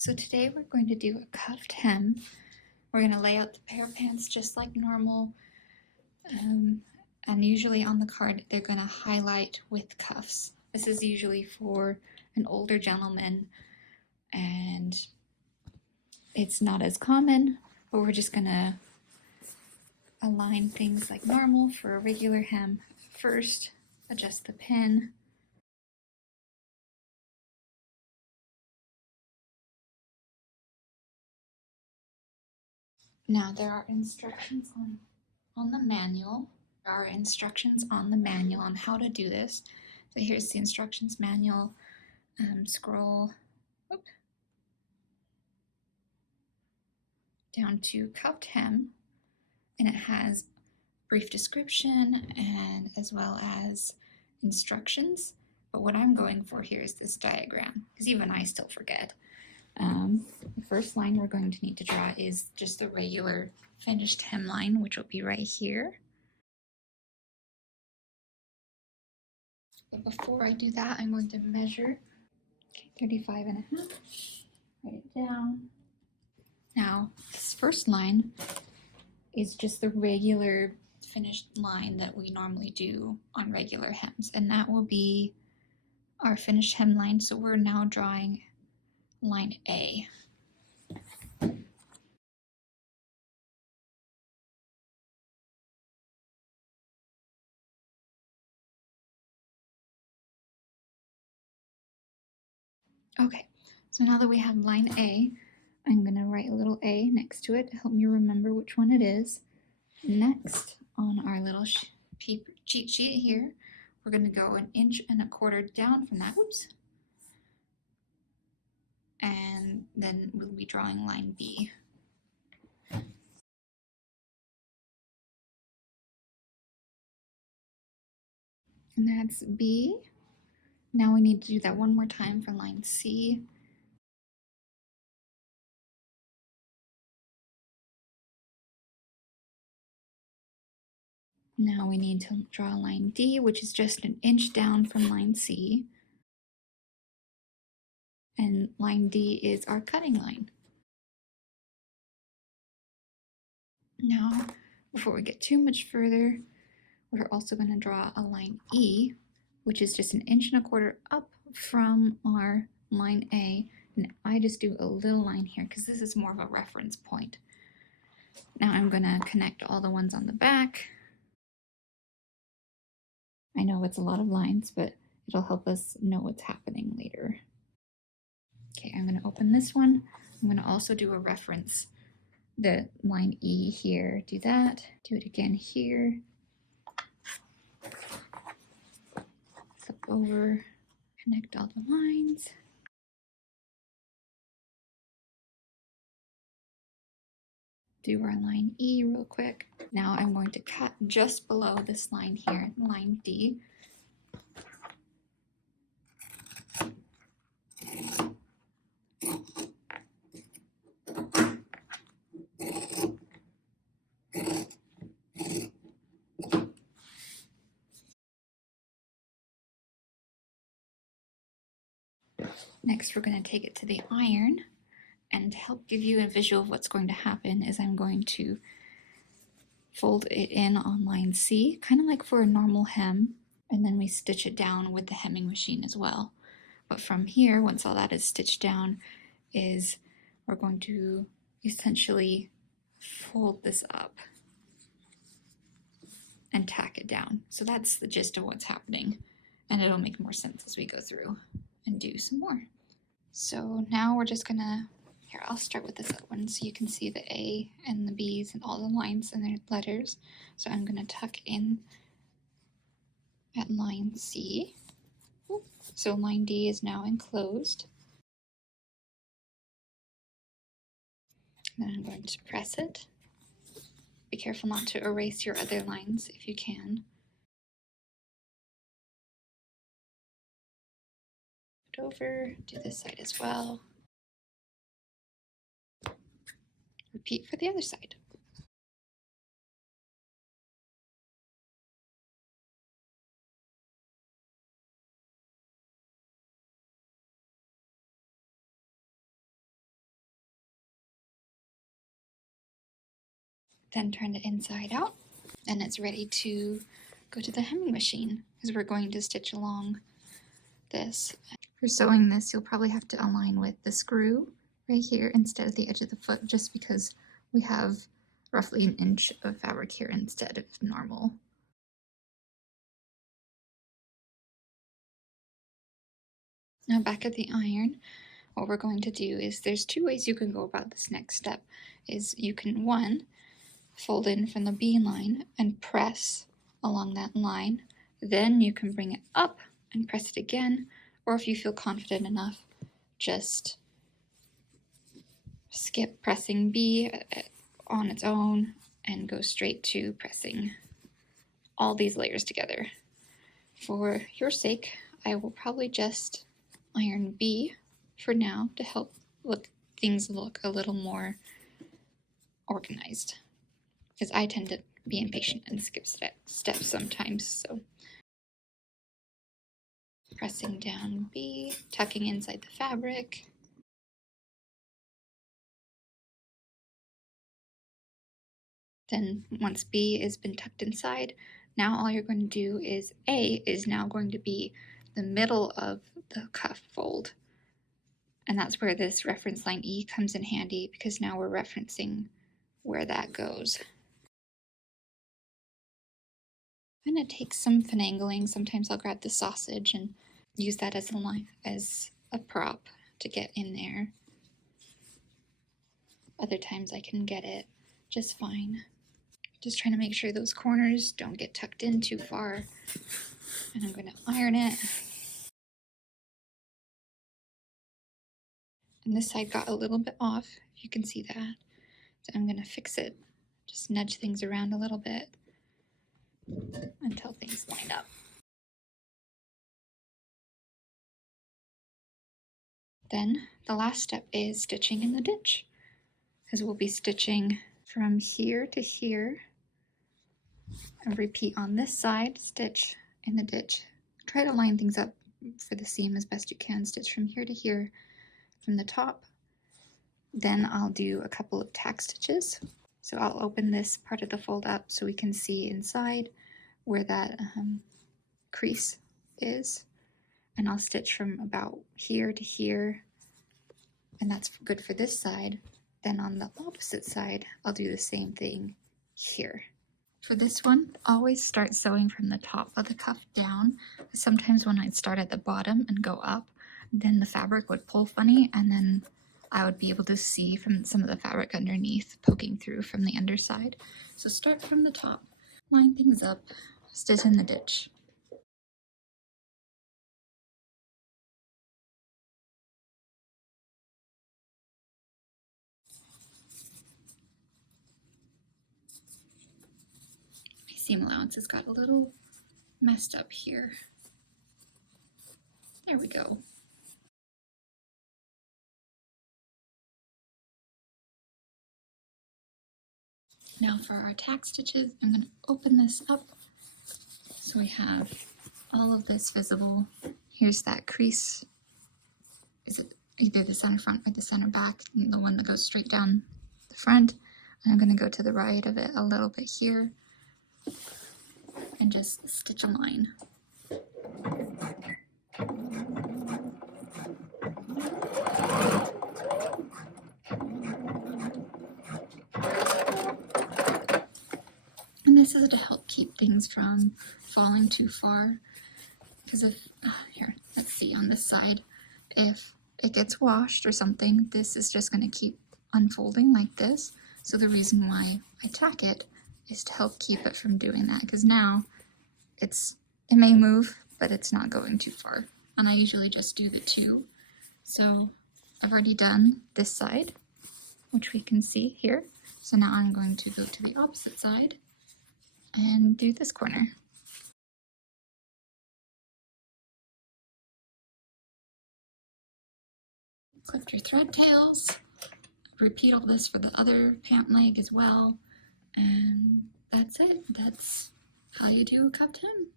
So today we're going to do a cuffed hem. We're going to lay out the pair of pants just like normal. And usually on the card they're going to highlight with cuffs. This is usually for an older gentleman and it's not as common, but we're just going to align things like normal for a regular hem. First, adjust the pin. Now there are instructions on the manual. There are instructions on the manual on how to do this. So here's the instructions manual. Scroll down to cuffed hem, and it has brief description and as well as instructions. But what I'm going for here is this diagram, because even I still forget. The first line we're going to need to draw is just the regular finished hemline, which will be right here. But before I do that, I'm going to measure 35.5, write it down. Now, this first line is just the regular finished line that we normally do on regular hems, and that will be our finished hemline. So we're now drawing line A. Okay, so now that we have line A, I'm going to write a little A next to it to help me remember which one it is. Next, on our little cheat sheet here, we're going to go 1.25 inches down from that. Whoops. And then we'll be drawing line B. And that's B. Now we need to do that one more time for line C. Now we need to draw line D, which is just 1 inch down from line C. And line D is our cutting line. Now, before we get too much further, we're also going to draw a line E, which is just 1.25 inches up from our line A. And I just do a little line here because this is more of a reference point. Now I'm going to connect all the ones on the back. I know it's a lot of lines, but it'll help us know what's happening later. Okay, I'm going to open this one. I'm going to also do a reference, the line E here. Do that. Do it again here. Flip over, connect all the lines. Do our line E real quick. Now I'm going to cut just below this line here, line D. Next, we're going to take it to the iron, and to help give you a visual of what's going to happen is I'm going to fold it in on line C, kind of like for a normal hem, and then we stitch it down with the hemming machine as well. But from here, once all that is stitched down, we're going to essentially fold this up and tack it down. So that's the gist of what's happening, and it'll make more sense as we go through and do some more. So now we're just gonna, here, I'll start with this one so you can see the A and the B's and all the lines and their letters. So I'm gonna tuck in at line C. So line D is now enclosed. Then I'm going to press it. Be careful not to erase your other lines if you can. Put over, do this side as well. Repeat for the other side. Then turn it inside out, and it's ready to go to the hemming machine because we're going to stitch along this. For sewing this, you'll probably have to align with the screw right here instead of the edge of the foot, just because we have roughly an inch of fabric here instead of normal. Now back at the iron, what we're going to do is there's two ways you can go about this next step. Is you can, one, fold in from the B line and press along that line. Then you can bring it up and press it again, or if you feel confident enough, just skip pressing B on its own and go straight to pressing all these layers together. For your sake, I will probably just iron B for now to help things look a little more organized, because I tend to be impatient and skip steps sometimes. So pressing down B, tucking inside the fabric. Then once B has been tucked inside, now all you're going to do is A is now going to be the middle of the cuff fold. And that's where this reference line E comes in handy, because now we're referencing where that goes. I'm going to take some finagling. Sometimes I'll grab the sausage and use that as a line, as a prop to get in there. Other times I can get it just fine. Just trying to make sure those corners don't get tucked in too far. And I'm going to iron it. And this side got a little bit off, if you can see that. So I'm going to fix it. Just nudge things around a little bit until things line up. Then the last step is stitching in the ditch, because we'll be stitching from here to here, and repeat on this side, stitch in the ditch. Try to line things up for the seam as best you can. Stitch from here to here from the top. Then I'll do a couple of tack stitches. So I'll open this part of the fold up so we can see inside where that crease is. And I'll stitch from about here to here, and that's good for this side. Then on the opposite side, I'll do the same thing here. For this one, always start sewing from the top of the cuff down. Sometimes when I'd start at the bottom and go up, then the fabric would pull funny, and then I would be able to see from some of the fabric underneath poking through from the underside. So start from the top, line things up, stitch in the ditch. Seam allowance has got a little messed up here. There we go. Now for our tack stitches, I'm going to open this up so we have all of this visible. Here's that crease. Is it either the center front or the center back? The one that goes straight down the front. And I'm going to go to the right of it a little bit here and just stitch a line. And this is to help keep things from falling too far. Because if, here, let's see on this side, if it gets washed or something, this is just going to keep unfolding like this. So the reason why I tack it is to help keep it from doing that, because now it may move, but it's not going too far. And I usually just do the two. So I've already done this side, which we can see here. So now I'm going to go to the opposite side and do this corner. Clip your thread tails, repeat all this for the other pant leg as well, and that's it. That's how you do a cupped hem.